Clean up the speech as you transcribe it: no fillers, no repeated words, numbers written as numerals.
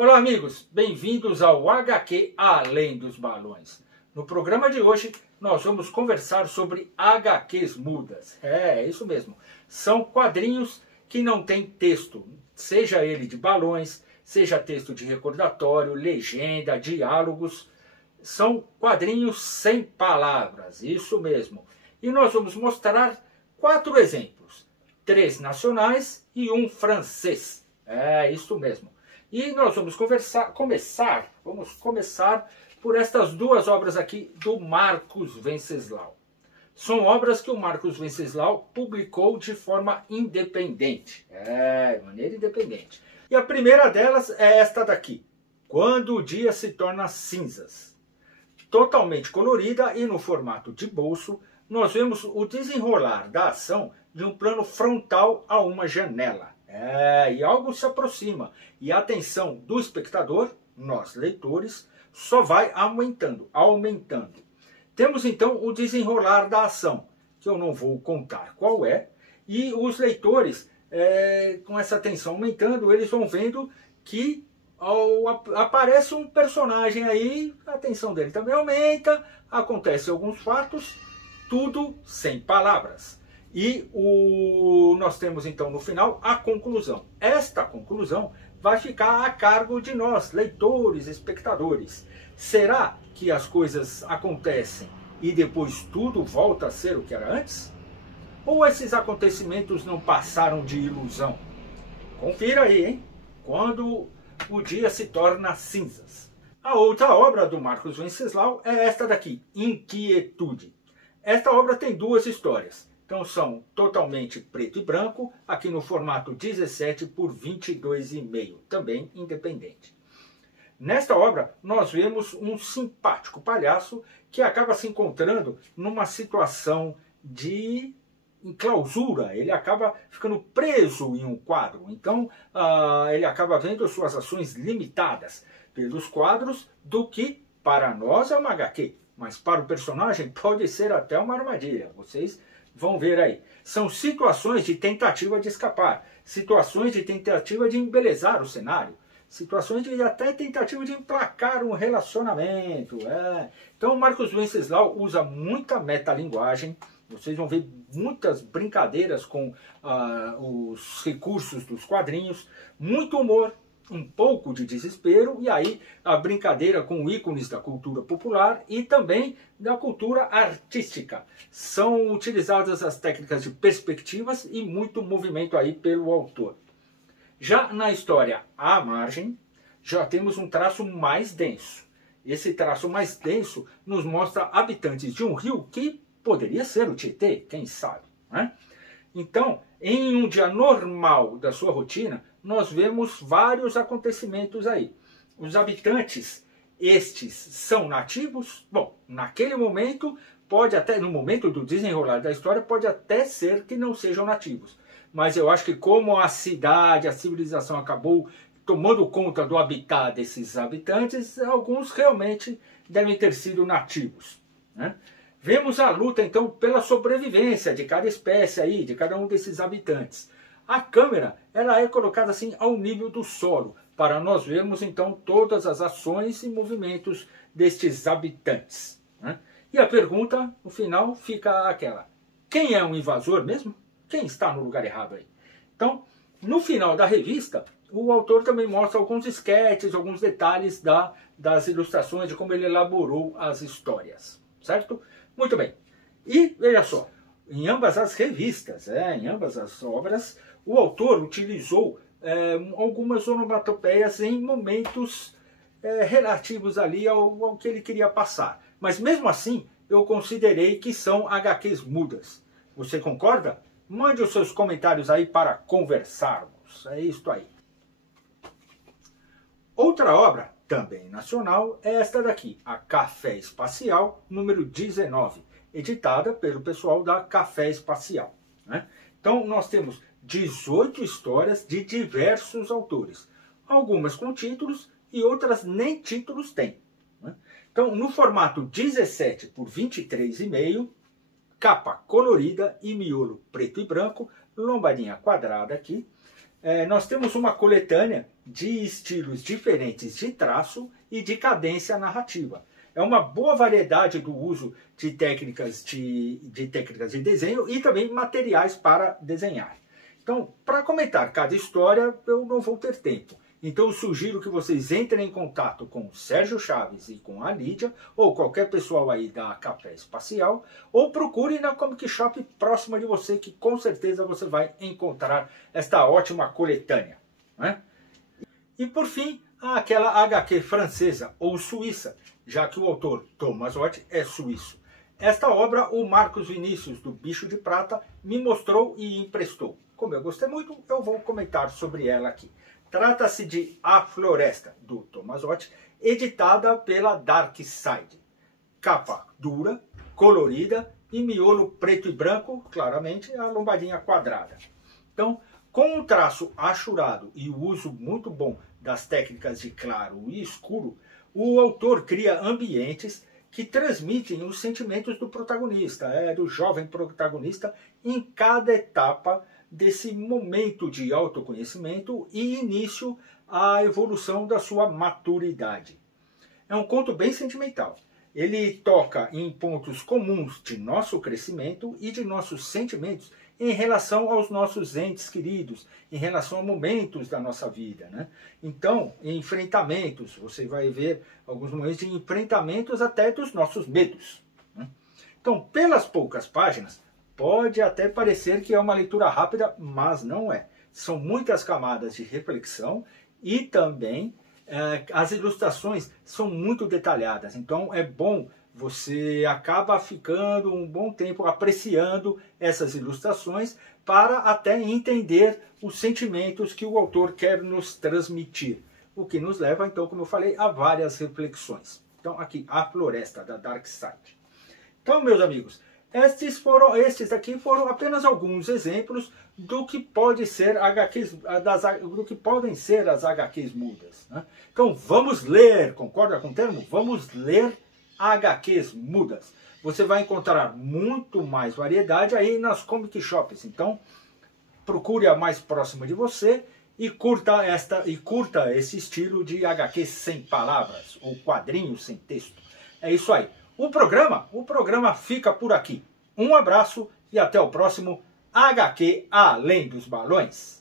Olá amigos, bem-vindos ao HQ Além dos Balões. No programa de hoje nós vamos conversar sobre HQs mudas. É isso mesmo, são quadrinhos que não têm texto, seja ele de balões, seja texto de recordatório, legenda, diálogos. São quadrinhos sem palavras, isso mesmo. E nós vamos mostrar 4 exemplos, 3 nacionais e 1 francês. É isso mesmo. E nós vamos começar por estas 2 obras aqui do Marcos Venceslau. São obras que o Marcos Venceslau publicou de forma independente. De maneira independente. E a primeira delas é esta daqui, Quando o Dia se Torna Cinzas. Totalmente colorida e no formato de bolso, nós vemos o desenrolar da ação de um plano frontal a uma janela. E algo se aproxima. E a atenção do espectador, nós leitores, só vai aumentando. Temos então o desenrolar da ação, que eu não vou contar qual é. E os leitores, com essa atenção aumentando, eles vão vendo que aparece um personagem aí, a atenção dele também aumenta, acontecem alguns fatos, tudo sem palavras. E nós temos então no final a conclusão. Esta conclusão vai ficar a cargo de nós, leitores, espectadores. Será que as coisas acontecem e depois tudo volta a ser o que era antes? Ou esses acontecimentos não passaram de ilusão? Confira aí, hein? Quando o Dia se Torna Cinzas. A outra obra do Marcos Venceslau é esta daqui, Inquietude. Esta obra tem 2 histórias. Então são totalmente preto e branco, aqui no formato 17 por 22,5, também independente. Nesta obra nós vemos um simpático palhaço que acaba se encontrando numa situação de clausura. Ele acaba ficando preso em um quadro, então ele acaba vendo suas ações limitadas pelos quadros do que para nós é uma HQ, mas para o personagem pode ser até uma armadilha. Vocês vão ver aí. São situações de tentativa de escapar, situações de tentativa de embelezar o cenário, situações de até tentativa de emplacar um relacionamento. Então o Marcos Venceslau usa muita metalinguagem. Vocês vão ver muitas brincadeiras com os recursos dos quadrinhos, muito humor, um pouco de desespero, e aí a brincadeira com ícones da cultura popular e também da cultura artística. São utilizadas as técnicas de perspectivas e muito movimento aí pelo autor. Já na história À Margem, já temos um traço mais denso. Esse traço mais denso nos mostra habitantes de um rio que poderia ser o Tietê, quem sabe, né? Então, em um dia normal da sua rotina, nós vemos vários acontecimentos aí. Os habitantes, estes são nativos? Bom, naquele momento, no momento do desenrolar da história, pode até ser que não sejam nativos. Mas eu acho que como a cidade, a civilização acabou tomando conta do habitat desses habitantes, alguns realmente devem ter sido nativos, né? Vemos a luta, então, pela sobrevivência de cada espécie aí, de cada um desses habitantes. A câmera, ela é colocada assim ao nível do solo, para nós vermos, então, todas as ações e movimentos destes habitantes, né? E a pergunta, no final, fica aquela: quem é um invasor mesmo? Quem está no lugar errado aí? Então, no final da revista, o autor também mostra alguns esquetes, alguns detalhes das ilustrações, de como ele elaborou as histórias, certo? Muito bem. E veja só, em ambas as revistas, em ambas as obras, o autor utilizou algumas onomatopeias em momentos relativos ali ao que ele queria passar. Mas mesmo assim, eu considerei que são HQs mudas. Você concorda? Mande os seus comentários aí para conversarmos. É isto aí. Outra obra, também nacional, é esta daqui, a Café Espacial, número 19, editada pelo pessoal da Café Espacial, né? Então nós temos 18 histórias de diversos autores, algumas com títulos e outras nem títulos têm, né? Então no formato 17 por 23,5, capa colorida e miolo preto e branco, lombadinha quadrada aqui, nós temos uma coletânea de estilos diferentes de traço e de cadência narrativa. É uma boa variedade do uso de técnicas de desenho e também materiais para desenhar. Então, para comentar cada história, eu não vou ter tempo. Então, eu sugiro que vocês entrem em contato com o Sérgio Chaves e com a Lídia, ou qualquer pessoal aí da Café Espacial, ou procure na Comic Shop próxima de você, que com certeza você vai encontrar esta ótima coletânea, né? E por fim, aquela HQ francesa ou suíça, já que o autor Thomas Watt é suíço. Esta obra o Marcos Vinícius, do Bicho de Prata, me mostrou e emprestou. Como eu gostei muito, eu vou comentar sobre ela aqui. Trata-se de A Floresta, do Thomas Watt, editada pela Dark Side. Capa dura, colorida e miolo preto e branco, claramente a lombadinha quadrada. Então, com um traço achurado e o uso muito bom das técnicas de claro e escuro, o autor cria ambientes que transmitem os sentimentos do protagonista, do jovem protagonista, em cada etapa desse momento de autoconhecimento e início à evolução da sua maturidade. É um conto bem sentimental. Ele toca em pontos comuns de nosso crescimento e de nossos sentimentos em relação aos nossos entes queridos, em relação a momentos da nossa vida, né? Então, em enfrentamentos, você vai ver alguns momentos de enfrentamentos até dos nossos medos, né? Então, pelas poucas páginas, pode até parecer que é uma leitura rápida, mas não é. São muitas camadas de reflexão e também as ilustrações são muito detalhadas. Então é bom, você acaba ficando um bom tempo apreciando essas ilustrações para até entender os sentimentos que o autor quer nos transmitir. O que nos leva, então, como eu falei, a várias reflexões. Então aqui, A Floresta, da Dark Side. Então, meus amigos, estes aqui foram apenas alguns exemplos do que pode ser do que podem ser as HQs mudas, né? Então vamos ler, concorda com o termo? Vamos ler HQs mudas. Você vai encontrar muito mais variedade aí nas comic shops. Então procure a mais próxima de você e curta esse estilo de HQ sem palavras ou quadrinhos sem texto. É isso aí. O programa fica por aqui. Um abraço e até o próximo HQ Além dos Balões.